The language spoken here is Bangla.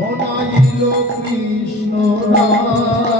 শোনাইল কৃষ্ণ শোভনে